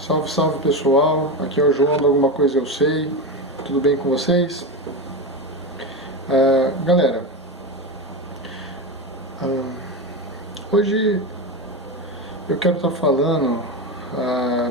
Salve, salve pessoal, aqui é o João do Alguma Coisa Eu Sei, tudo bem com vocês? Galera, hoje eu quero estar falando,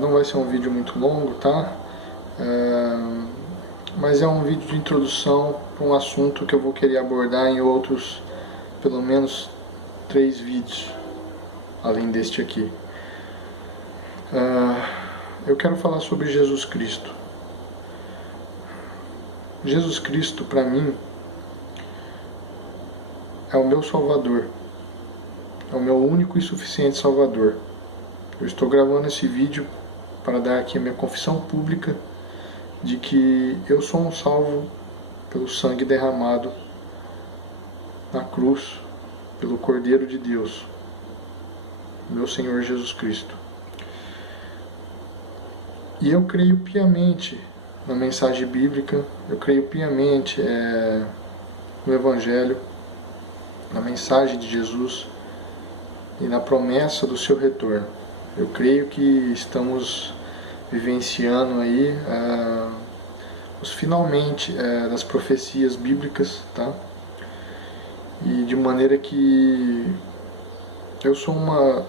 não vai ser um vídeo muito longo, tá? Mas é um vídeo de introdução para um assunto que eu vou querer abordar em outros, pelo menos 3 vídeos, além deste aqui. Eu quero falar sobre Jesus Cristo. Jesus Cristo, para mim, é o meu Salvador. É o meu único e suficiente Salvador. Eu estou gravando esse vídeo para dar aqui a minha confissão pública de que eu sou um salvo pelo sangue derramado na cruz pelo Cordeiro de Deus, meu Senhor Jesus Cristo. E eu creio piamente na mensagem bíblica, eu creio piamente no Evangelho, na mensagem de Jesus e na promessa do seu retorno. Eu creio que estamos vivenciando aí os finalmente das profecias bíblicas, tá? E de maneira que eu sou uma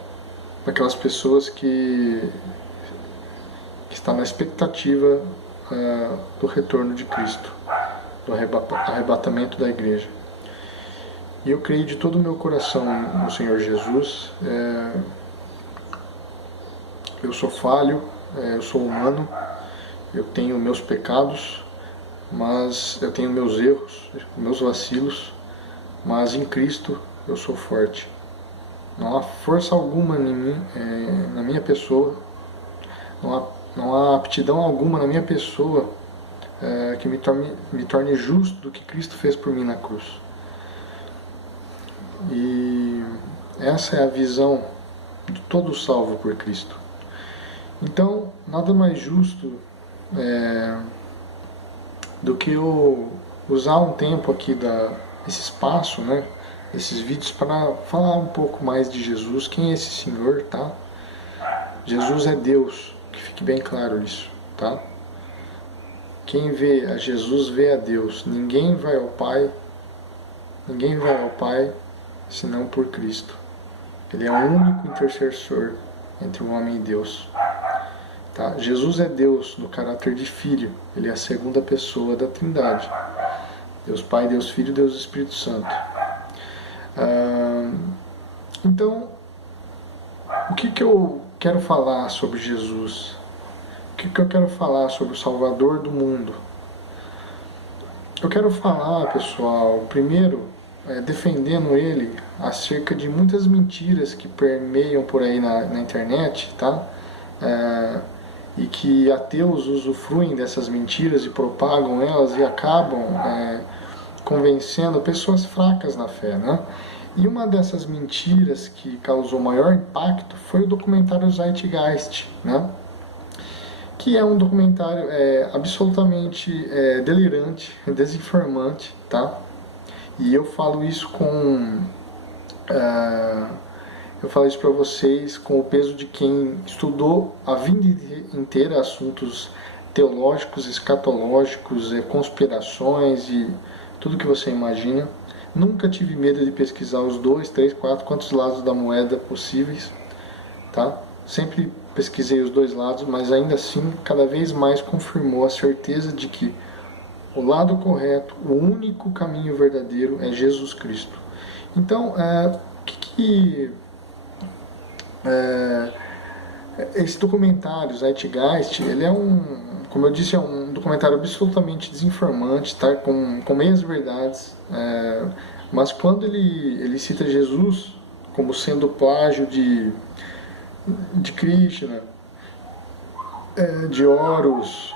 daquelas pessoas que está na expectativa do retorno de Cristo, do arrebatamento da igreja. E eu creio de todo o meu coração no Senhor Jesus. Eu sou falho, eu sou humano, eu tenho meus pecados, mas eu tenho meus erros, meus vacilos, mas em Cristo eu sou forte. Não há força alguma em mim, na minha pessoa, não há aptidão alguma na minha pessoa que me torne justo do que Cristo fez por mim na cruz. E essa é a visão de todo salvo por Cristo. Então, nada mais justo do que eu usar um tempo aqui esse espaço, né, esses vídeos, para falar um pouco mais de Jesus, quem é esse Senhor, tá? Jesus é Deus, que fique bem claro isso, tá? Quem vê a Jesus vê a Deus. Ninguém vai ao Pai senão por Cristo. Ele é o único intercessor entre o homem e Deus. Tá? Jesus é Deus no caráter de Filho. Ele é a segunda pessoa da Trindade. Deus Pai, Deus Filho, Deus Espírito Santo. Então, o que eu quero falar sobre Jesus? O que eu quero falar sobre o Salvador do mundo? Eu quero falar, pessoal, primeiro, defendendo ele acerca de muitas mentiras que permeiam por aí na internet, tá? E que ateus usufruem dessas mentiras e propagam elas e acabam convencendo pessoas fracas na fé, né? E uma dessas mentiras que causou maior impacto foi o documentário Zeitgeist, né? Que é um documentário absolutamente delirante, desinformante, tá? E eu falo isso eu falo isso para vocês com o peso de quem estudou a vida inteira assuntos teológicos, escatológicos, conspirações e tudo que você imagina. Nunca tive medo de pesquisar os 2, 3, 4, quantos lados da moeda possíveis, tá? Sempre pesquisei os dois lados, mas ainda assim, cada vez mais confirmou a certeza de que o lado correto, o único caminho verdadeiro é Jesus Cristo. Então, esse documentário, Zeitgeist, ele é como eu disse, é um documentário absolutamente desinformante, tá? com meias verdades, mas quando ele cita Jesus como sendo plágio de Krishna, de Horus,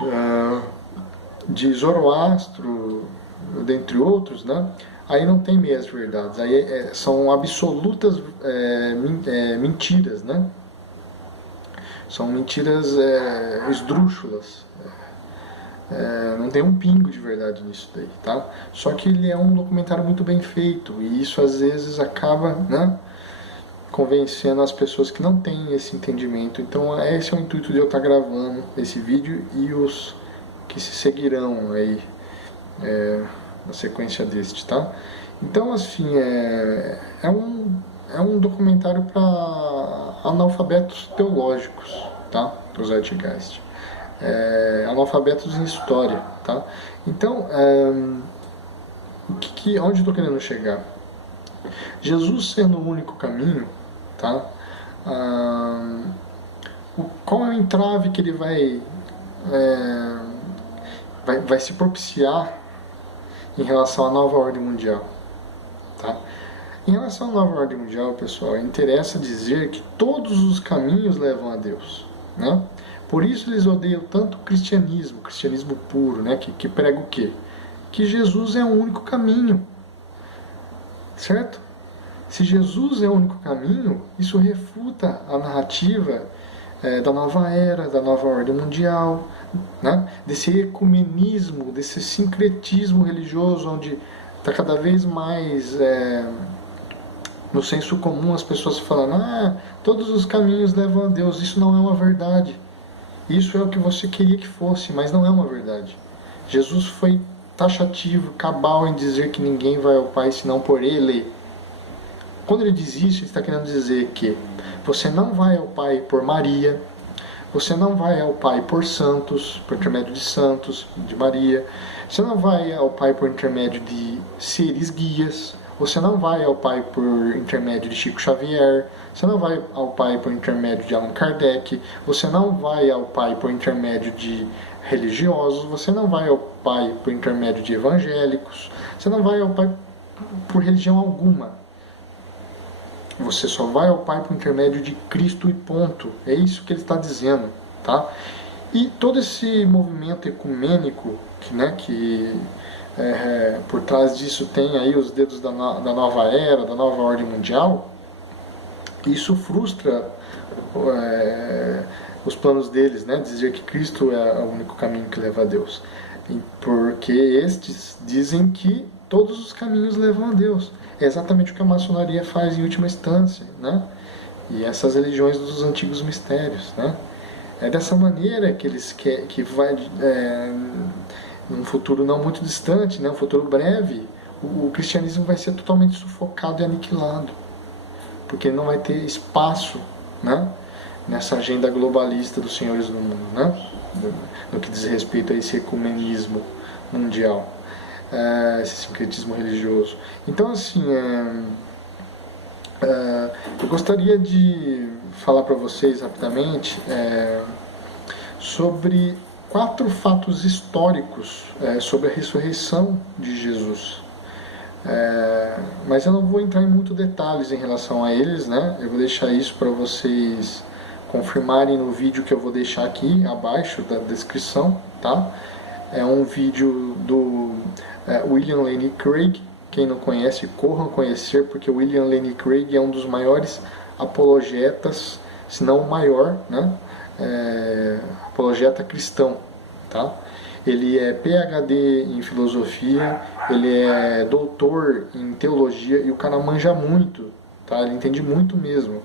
de Zoroastro, dentre outros, né? Aí não tem meias verdades, aí são absolutas mentiras, né? São mentiras esdrúxulas, não tem um pingo de verdade nisso daí, tá? Só que ele é um documentário muito bem feito e isso às vezes acaba, né, convencendo as pessoas que não têm esse entendimento. Então esse é o intuito de eu estar gravando esse vídeo e os que se seguirão aí na sequência deste, tá? Então assim, é um documentário para analfabetos teológicos, tá? O Zeitgeist. Analfabetos em história, tá? Então, onde eu estou querendo chegar? Jesus sendo o único caminho, tá? Qual é o entrave que ele vai se propiciar em relação à nova ordem mundial, tá? Em relação à nova ordem mundial, pessoal, interessa dizer que todos os caminhos levam a Deus, né? Por isso eles odeiam tanto o cristianismo puro, né? Que prega o quê? Que Jesus é o único caminho, certo? Se Jesus é o único caminho, isso refuta a narrativa da nova era, da nova ordem mundial, né? Desse ecumenismo, desse sincretismo religioso, onde está cada vez mais no senso comum as pessoas falando: todos os caminhos levam a Deus. Isso não é uma verdade. Isso é o que você queria que fosse, mas não é uma verdade. Jesus foi taxativo, cabal em dizer que ninguém vai ao Pai senão por Ele. Quando ele diz isso, ele está querendo dizer que você não vai ao Pai por Maria, você não vai ao Pai por santos, por intermédio de santos, de Maria, você não vai ao Pai por intermédio de seres guias, você não vai ao Pai por intermédio de Chico Xavier, você não vai ao Pai por intermédio de Allan Kardec, você não vai ao Pai por intermédio de religiosos, você não vai ao Pai por intermédio de evangélicos, você não vai ao Pai por religião alguma. Você só vai ao Pai por intermédio de Cristo e ponto. É isso que ele está dizendo, tá? E todo esse movimento ecumênico, que por trás disso tem aí os dedos da nova era, da nova ordem mundial, isso frustra os planos deles, né? Dizer que Cristo é o único caminho que leva a Deus. Porque estes dizem que todos os caminhos levam a Deus. É exatamente o que a maçonaria faz em última instância, né? E essas religiões dos antigos mistérios, né? É dessa maneira que eles querem que vai num futuro não muito distante, né? Um futuro breve, o cristianismo vai ser totalmente sufocado e aniquilado, porque não vai ter espaço, né? Nessa agenda globalista dos senhores do mundo, né? No que diz respeito a esse ecumenismo mundial, esse sincretismo religioso. Então, assim, eu gostaria de falar para vocês rapidamente sobre 4 fatos históricos sobre a ressurreição de Jesus. Mas eu não vou entrar em muitos detalhes em relação a eles, né? Eu vou deixar isso para vocês confirmarem no vídeo que eu vou deixar aqui abaixo da descrição, tá? É um vídeo do William Lane Craig. Quem não conhece, corram conhecer, porque o William Lane Craig é um dos maiores apologetas, se não o maior, né? Apologeta cristão, tá? Ele é PhD em filosofia, ele é doutor em teologia e o cara manja muito, tá? Ele entende muito mesmo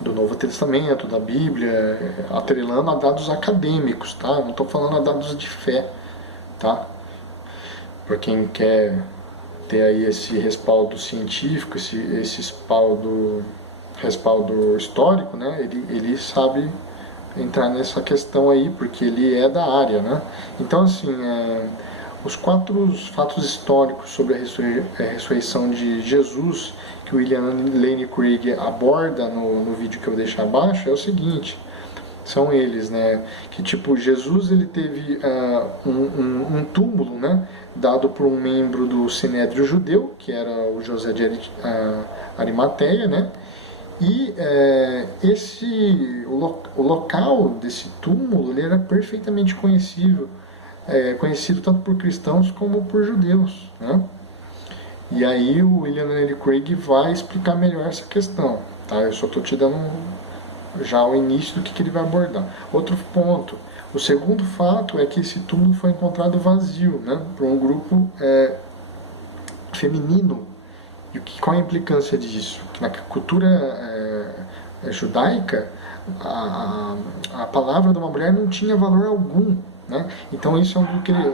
do Novo Testamento, da Bíblia, atrelando a dados acadêmicos, tá? Não estou falando a dados de fé, tá? Para quem quer ter aí esse respaldo científico, esse respaldo histórico, né? Ele sabe entrar nessa questão aí, porque ele é da área, né? Então, assim, os 4 fatos históricos sobre a ressurreição de Jesus que o William Lane Craig aborda no vídeo que eu vou deixar abaixo é o seguinte: são eles, né? Que tipo, Jesus ele teve um túmulo, né? Dado por um membro do Sinédrio Judeu, que era o José de Arimateia, né? E o local desse túmulo ele era perfeitamente conhecido tanto por cristãos como por judeus, né? E aí o William Lane Craig vai explicar melhor essa questão, tá? Eu só estou te dando já o início do que ele vai abordar. Outro ponto, o segundo fato é que esse túmulo foi encontrado vazio, né? Por um grupo feminino E qual a implicância disso? Que na cultura judaica, a palavra de uma mulher não tinha valor algum. Né? Então isso é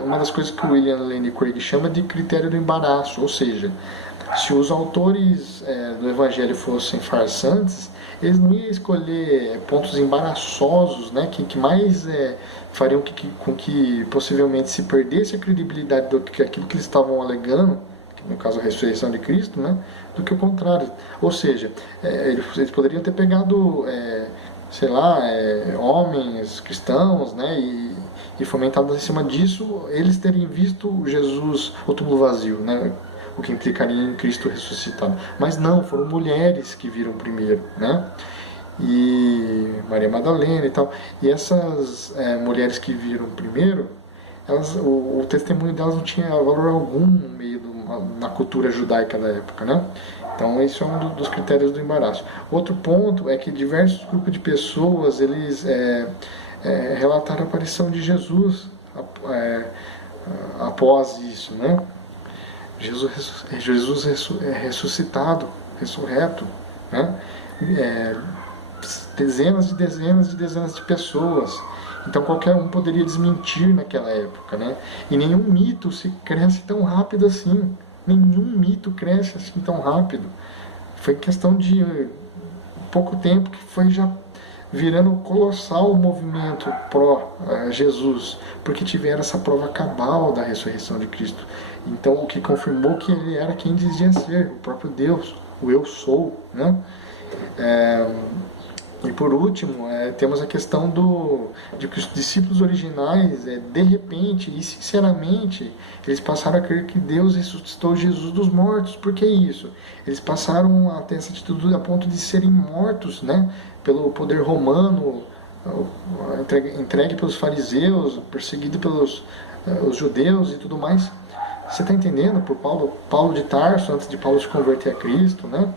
uma das coisas que o William Lane Craig chama de critério do embaraço, ou seja, se os autores do Evangelho fossem farsantes, eles não iam escolher pontos embaraçosos, né, que mais fariam com que possivelmente se perdesse a credibilidade do que aquilo que eles estavam alegando, no caso a ressurreição de Cristo, né, do que o contrário. Ou seja, eles poderiam ter pegado, sei lá, homens cristãos, né, e fomentado em cima disso, eles terem visto Jesus, o túmulo vazio, né, o que implicaria em Cristo ressuscitado. Mas não, foram mulheres que viram primeiro, né? E Maria Madalena e tal. E essas mulheres que viram primeiro, o testemunho delas não tinha valor algum no meio na cultura judaica da época, né? Então esse é um dos critérios do embaraço. Outro ponto é que diversos grupos de pessoas eles relataram a aparição de Jesus após isso, né? Jesus ressuscitado, ressurreto, né? Dezenas e dezenas de pessoas. Então qualquer um poderia desmentir naquela época, né? E nenhum mito se cresce tão rápido assim. Nenhum mito cresce assim tão rápido. Foi questão de pouco tempo que foi já virando colossal o movimento pró-Jesus, porque tiveram essa prova cabal da ressurreição de Cristo. Então, o que confirmou que ele era quem dizia ser, o próprio Deus, o Eu Sou, né? E por último, temos a questão de que os discípulos originais, de repente e sinceramente, eles passaram a crer que Deus ressuscitou Jesus dos mortos. Por que isso? Eles passaram a ter essa atitude a ponto de serem mortos, né, pelo poder romano, entregue pelos fariseus, perseguido pelos os judeus e tudo mais. Você está entendendo? Por Paulo de Tarso, antes de Paulo se converter a Cristo, né?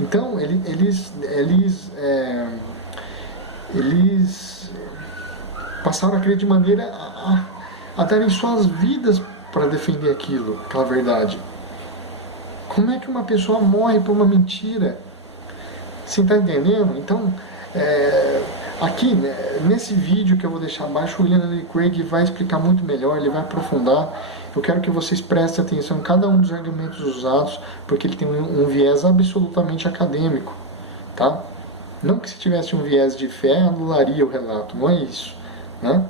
Então, eles passaram a crer de maneira a darem suas vidas para defender aquela verdade. Como é que uma pessoa morre por uma mentira? Você está entendendo? Então, aqui, nesse vídeo que eu vou deixar abaixo, o William Lane Craig vai explicar muito melhor, ele vai aprofundar. Eu quero que vocês prestem atenção em cada um dos argumentos usados, porque ele tem um viés absolutamente acadêmico, tá? Não que se tivesse um viés de fé, anularia o relato, não é isso, né?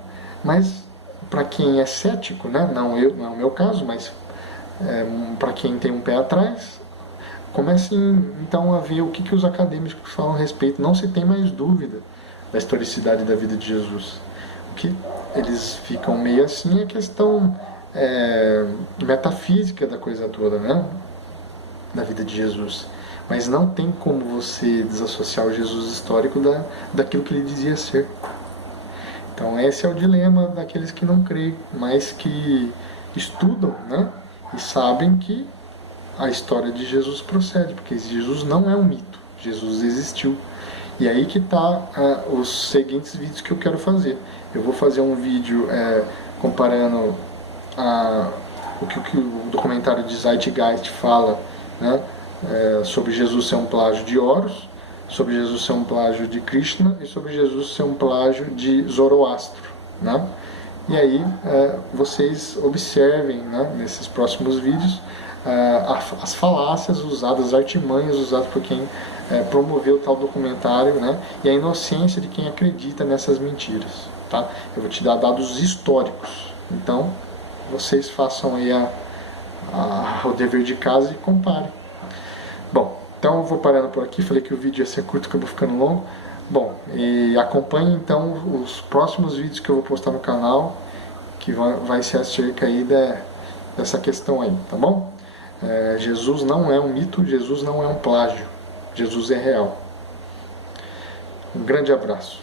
Mas, para quem é cético, né? Não é o meu caso, mas para quem tem um pé atrás, comece então a ver o que os acadêmicos falam a respeito. Não se tem mais dúvida da historicidade da vida de Jesus. O que eles ficam meio assim é a questão metafísica da coisa toda, né? Da vida de Jesus. Mas não tem como você desassociar o Jesus histórico daquilo que ele dizia ser. Então esse é o dilema daqueles que não creem, mas que estudam, né? E sabem que a história de Jesus procede, porque Jesus não é um mito, Jesus existiu. E aí que está os seguintes vídeos que eu quero fazer. Eu vou fazer um vídeo comparando o que o documentário de Zeitgeist fala, né, sobre Jesus ser um plágio de Horus, sobre Jesus ser um plágio de Krishna e sobre Jesus ser um plágio de Zoroastro, né? E aí vocês observem, né, nesses próximos vídeos as falácias usadas, as artimanhas usadas por quem promoveu tal documentário, né, e a inocência de quem acredita nessas mentiras, tá? Eu vou te dar dados históricos, então vocês façam aí o dever de casa e comparem. Bom, então eu vou parando por aqui. Falei que o vídeo ia ser curto, acabou ficando longo. Bom, e acompanhe então os próximos vídeos que eu vou postar no canal, que vai ser acerca aí dessa questão aí, tá bom? Jesus não é um mito, Jesus não é um plágio, Jesus é real. Um grande abraço.